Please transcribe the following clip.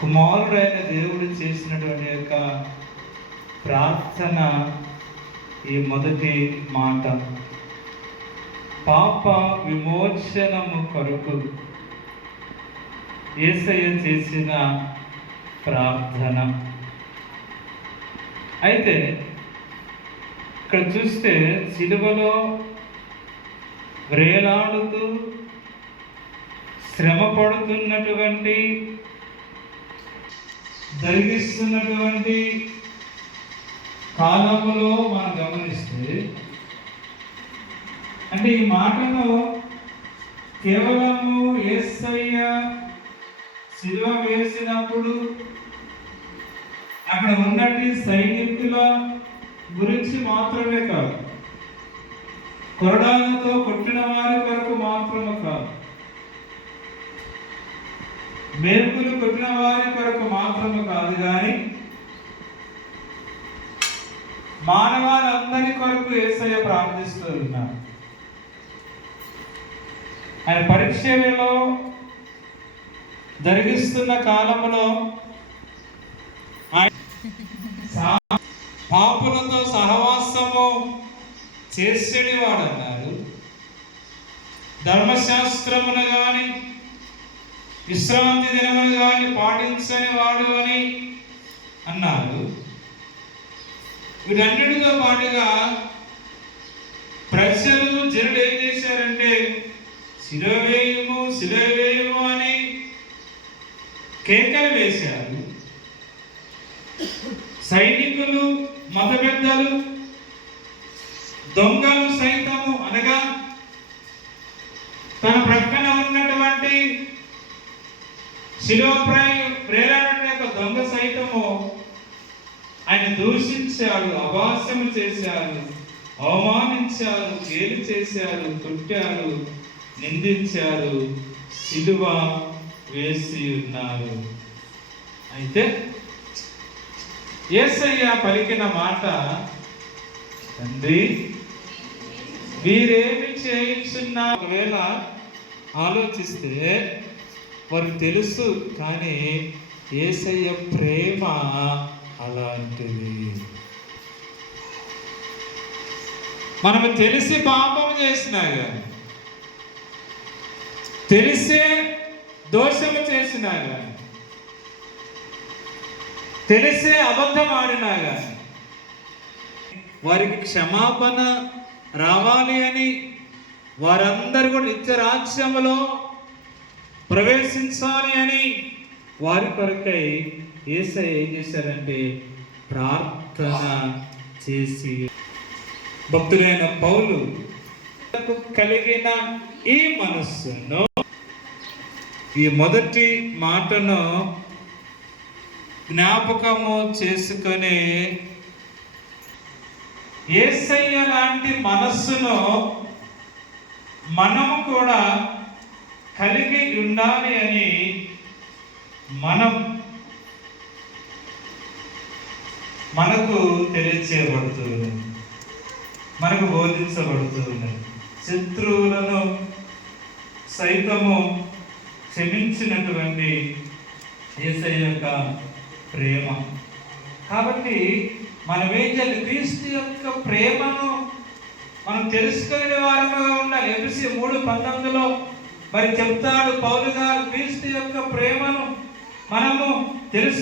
కుమారుడైన దేవుడు చేసినటువంటి యొక్క ప్రార్థన ఈ మొదటి మాట, పాప విమోచనము కొరకు యేసయ్య చేసిన ప్రార్థన. అయితే ఇక్కడ చూస్తే సిలువలో వేలాడుతూ శ్రమ పడుతున్నటువంటి జరిగిస్తున్నటువంటి కాలంలో మనం గమనిస్తే, అంటే ఈ మాటను కేవలము యేసయ్య సిలువ వేసినప్పుడు అక్కడ ఉన్నటి సైనికుల గురించి మాత్రమే కాదు, కొరడాలతో కొట్టిన వారి కొరకు మాత్రమే కాదు, మేకులు కొట్టిన వారి కొరకు మాత్రమే కాదు, కానీ మానవాళ్ళందరి కొరకు యేసయ్య ప్రార్థిస్తూ ఉన్నారు. ఆయన పరీక్షలో జరిగిస్తున్న కాలంలో పాపులతో సహవాసము చేసేవాడు అన్నారు. ధర్మశాస్త్రమును కానీ విశ్రాంతి దినమును కానీ పాటించని వాడు అని అన్నారు. వీటన్నిటితో పాటుగా ప్రజలు జనులు ఏం చేశారంటే శిలువ వేయము అని కేకలు వేశారు. సైనికులు, మత పెద్దలు, దొంగలు సైతము, అనగా తన ప్రక్కన ఉన్నటువంటి శిలువపై ప్రేరణ దొంగ సైతము ఆయన దూషించాడు, అభాస్యము చేశారు, అవమానించారు, గేలి చేశారు, కొట్టారు, నిందించారు, శిలువ వేసి ఉన్నారు. అయితే యేసయ్య పలికిన మాట, తండ్రి వీరేమి చేయించున్నా. ఒకవేళ ఆలోచిస్తే వారికి తెలుసు, కానీ యేసయ్య ప్రేమ అలాంటిది. మనము తెలిసి పాపం చేసినా కానీ, తెలిసే దోషము చేసినా కానీ, తెలిసే అబద్ధం ఆడినా కానీ వారికి క్షమాపణ రావాలి అని, వారందరూ కూడా నిత్య రాజ్యములో ప్రవేశించాలి అని వారి కొరకై యేసయ్య ఏం చేశారంటే ప్రార్థన చేసి, భక్తులైన పౌలు కలిగిన ఈ మనస్సును, ఈ మొదటి మాటను జ్ఞాపకము చేసుకొని యేసయ్య లాంటి మనస్సును మనము కూడా కలిగి ఉండాలి అని మనకు తెలియచేయబడుతుంది, మనకు బోధించబడుతుంది. శత్రువులను సైతము క్షమించినటువంటి యేసయ్య యొక్క ప్రేమ. కాబట్టి మనం ఏం చేయాలి? క్రీస్తు యొక్క ప్రేమను మనం తెలుసుకునే వారముగా ఉండాలి. ఎఫెసీ 3:19 మరి చెప్తాడు పౌలు గారు, క్రీస్తు యొక్క ప్రేమను మనము తెలుసు